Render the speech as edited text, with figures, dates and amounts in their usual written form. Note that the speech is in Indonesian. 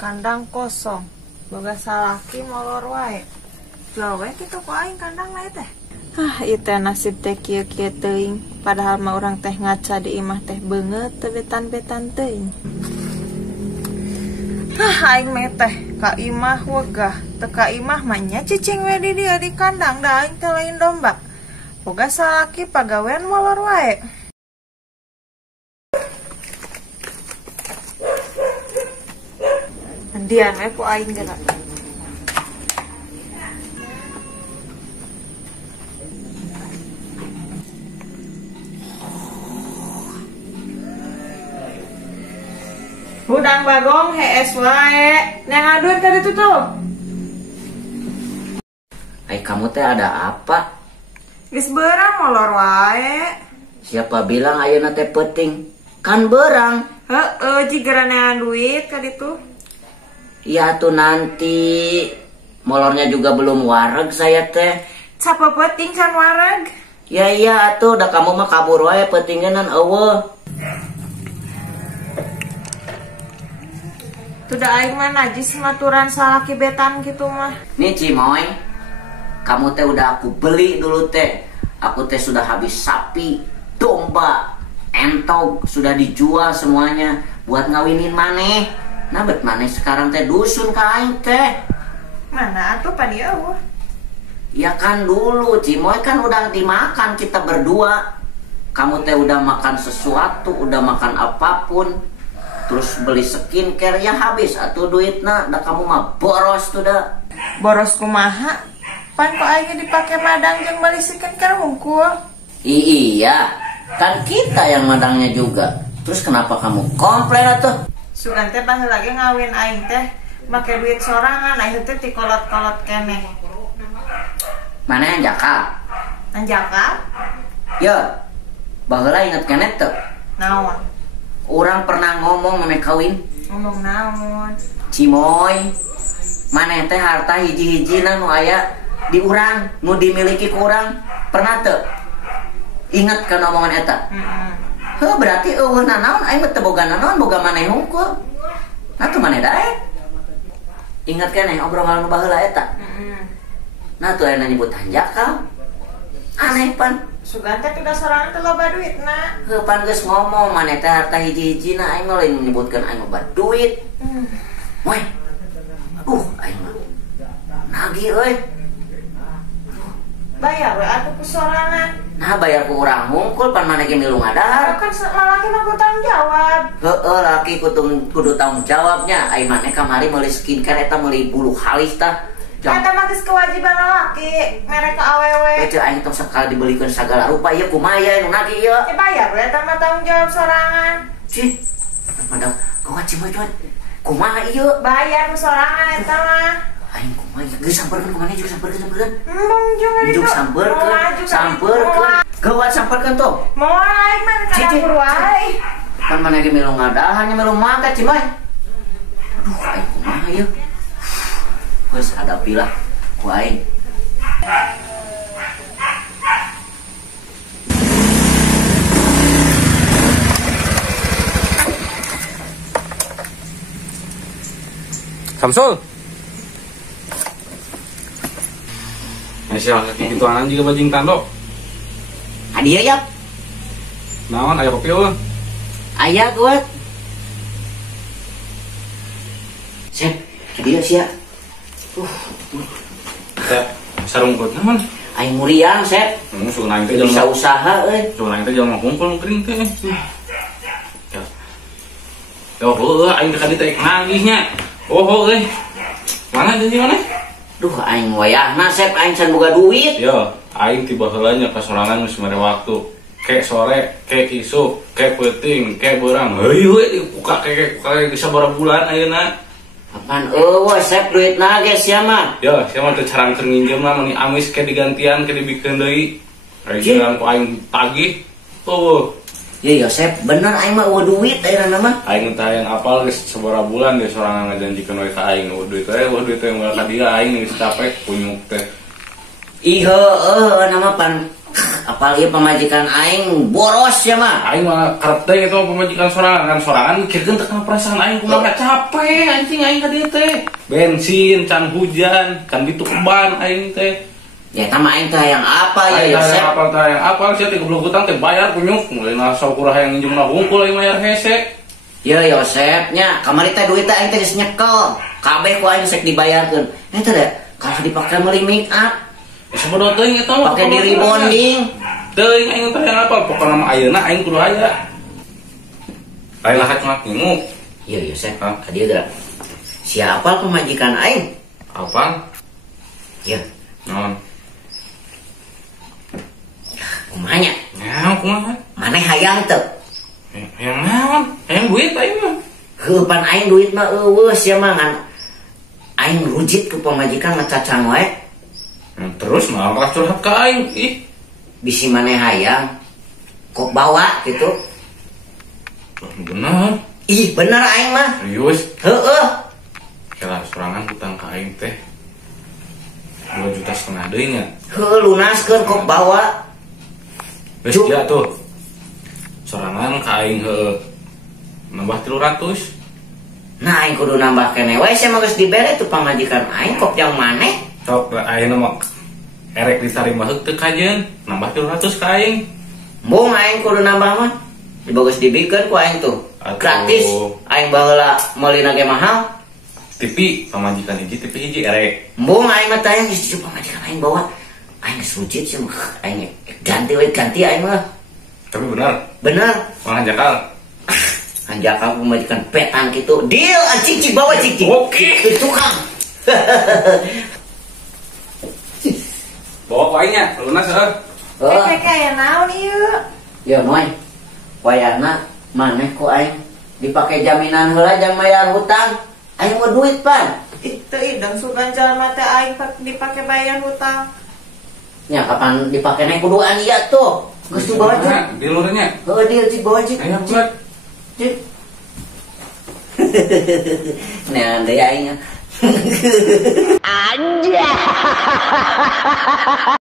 Kandang kosong. Boga salaki molor wae. Jual wae kitu ku aing kandang lae teh. Ieu teh nasib teh kieu-kieu teuing. Padahal mah urang teh ngaca di imah teh beungeut teu betan-betan teuing. Aing mah teh ka imah wegah. Teu ka imah mah nya cicing we di dieu di kandang da aing teh lain domba. Boga salaki pagawean molor wae. Dian we ku aing geura. Hudang bagong hees wae. Neng aduin ka ditu tuh. Kamu teh ada apa? Geus beurang molor wae. Siapa bilang ayeuna teh penting? Kan beurang. Heeh, jigera neangan duit ka ditu. Ya tuh nanti. Molornya juga belum wareg saya teh. Capa penting can wareg? Ya iya atuh, da kamu mah kabur wae pentingenan eueuh. Tuh da aing mah najis maturan salaki betan gitu mah. Nih Cimoy, kamu teh udah aku beli dulu teh. Aku teh sudah habis sapi, domba, entog, sudah dijual semuanya buat ngawinin maneh. Nah bet maneh sekarang teh dusun ka aing teh. Mana atuh pa dieu? Ya kan dulu Cimoy kan udah dimakan kita berdua. Kamu teh udah makan sesuatu, udah makan apapun. Terus beli skincare ya habis atuh duitna. Da kamu mah boros tuh dah. Boros kumaha? Pan kok aing dipake madang jeung beli skincare hungkul. Iya, kan kita yang madangnya juga. Terus kenapa kamu komplain atuh? Sugan teh baheula lagi ngawin aing teh make duit sorangan, aing teh tikolot-kolot keneh. Mana yang jakal? Anjakal? Ya, baheula inget keneh tuh. Naon? Orang pernah ngomong meme kawin. Ngomong naon? Cimoy, maneh teh harta hiji-hijina nu aya di urang, nu dimiliki ku urang. Pernah teu? Ingat kan omongan eta? Heuh, berarti eueuh nanaon aing teh boga nanaon, boga maneh hungkul. Nah tuh maneh dae. Ingat keneh obrolan nu baheula eta? Nah tuh aya nyebut hanjakal. Aneh pan. Sugan teh tidak sorangan teh loba duitna. Heuh pan geus ngomong maneh teh harta hiji-hijina aing mah lain menyebutkeun aing loba duit. Moy. Aing mah nagih euy. Bayar we atuh ku sorangan. Nah bayar ku urang hungkul pan maneh ge milu ngadahar. Kan lalaki mah ku tanggung jawab. Heueuh laki kudu tanggung jawabnya. Aing maneh kamari meuli skincare eta meuli bulu halis tah. Eta mah geus kewajiban lalaki, mere ka awewe. Baca aing tong sakali dibelikeun sagala rupa ieu kumaha anu nagih ieu. Bayar we eta mah tanggung jawab sorangan. Cih. Padahal kau cimoy coy. Kumaha ieu? Bayar ku sorangan eta mah. Aing kumaha ieu? Geus sampeurkeun kumaha juga sampeurkeun. Embung jeung Juk sampeurkeun. Geuat sampeurkeun tuh. Moal aing mah ka dapur wae. Kan maneh ge milu ngadahan nya milu makan cimoy. Aduh aing kumaha ieu? Geus hadapilah ku aing. Samsul. Masih laki gitu anan juga bajing tando. Hadiah ya. Naon aya kopi eueuh? Aya kuat. Sep, hadiah sia. Teh sarungkeut naon? Aing muriang, Sep. Sugan aing teh Bisa usaha euy. Sugan aing teh jelema kumpul kering teh. Ya. Heueuh aing teh teh nagihnya. Euy. Mana janji mana? Duh aing wayahna Sep aing can boga duit. Yo, aing tiba heula nya ka sorangan geus mere waktu. Kek sore, kek isuk, kek peuting, kek beurang. Heuy we buka kek geus sabaraha bulan ayeuna. Apaan eueuh Sep duitna ge sia mah. Ya, sia mah teu carangkeun nginjem lah meni amis ke digantian ke dibikeun deui. Ari sekarang ku aing tagih. Tuh. Ya Sep, bener aing mah eueuh duit ayeuna mah. Aing teh hayang apal geus sabaraha bulan geus sorangan ngajanjikeun we ka aing eueuh duit we moal ka dia aing geus capek kunyuk teh. Ih heueuh nama pan Apalagi pemajikan aing boros ya mah. Aing mah karep teh itu pemajikan sorangan mikirkeun teh kana perasaan aing kumaha capek anjing aing ka dieu teh. Bensin, can hujan, can gitu keban aing teh. Ya tama aing teh yang apa ya Aing Yosep? teh apal teh yang apal sia teh goblok utang teh bayar kunyuk mulai nasau kurang yang nginjemna hungkul aing bayar hese. Ya Yosep nya, kamari teh duit aing teh geus nyekel. Kabeh ku aing sek dibayarkeun. Eta deh, kalau dipake meuli make up, Sabodo teuing eta mah pake di rebonding. teuing aing teh yang apal pokona mah ayeuna aing kudu aya. Lain lahat mah kingu. Iya Yosep, Hah? ka dieu geura. Siapa pemajikan aing? Apal? Ya, Naon? kumanya? Naon kumaha? Maneh hayang teu? Yang naon? Yang duit aing mah. Heuh pan aing duit mah eueus ya mah ngan. Aing rujit ke pemajikan mah cacang wae. Terus malah curhat ka aing. Ih, Bisi maneh hayang. Kok bawa gitu? bener. Ih, bener aing mah. Serius. Heueuh. Kira sorangan hutang ka aing teh 2,5 juta deui nya. Heueuh lunaskeun kok bawa. Geus dia tuh. Sorangan ka aing heueuh. Nambah 300. Nah, aing kudu nambah keneh wae sia mah geus dibere tuh pamajikan aing kok yang maneh. Sok ayeuna mah erek ditarima heuk teu kajeun, nambah 300 ka aing. Mbung aing kudu nambah mah. Bagus dibikeun ku aing tuh. Atuh. Gratis. Aing baheula meulina ge mahal. TV pamajikan hiji TV hiji erek. Mbung aing mah tayang geus pamajikan aing bawa. Aing geus rujit sia mah. Aing ganti we ganti aing mah. Tapi benar, Bener. mang jakal. Anjak aku pemajikan petan gitu. Deal anjing cik bawa cik. Oke. Tukang. Bawa kuainya, lunas seueur. Oh, Kayak naon ieu? ya moy. Wayahna maneh ku aing dipake jaminan heula jang bayar hutang. Aing mau duit pan. Itu idang sugan jalma teh aing dipake bayar hutang. Ya kapan dipake naik kudu ania tuh. Geus tu bawa cik. Di lurnya. Heuh deal cik bawa cik. Ayo buat. Cik. Nah, ada aing. Anjay.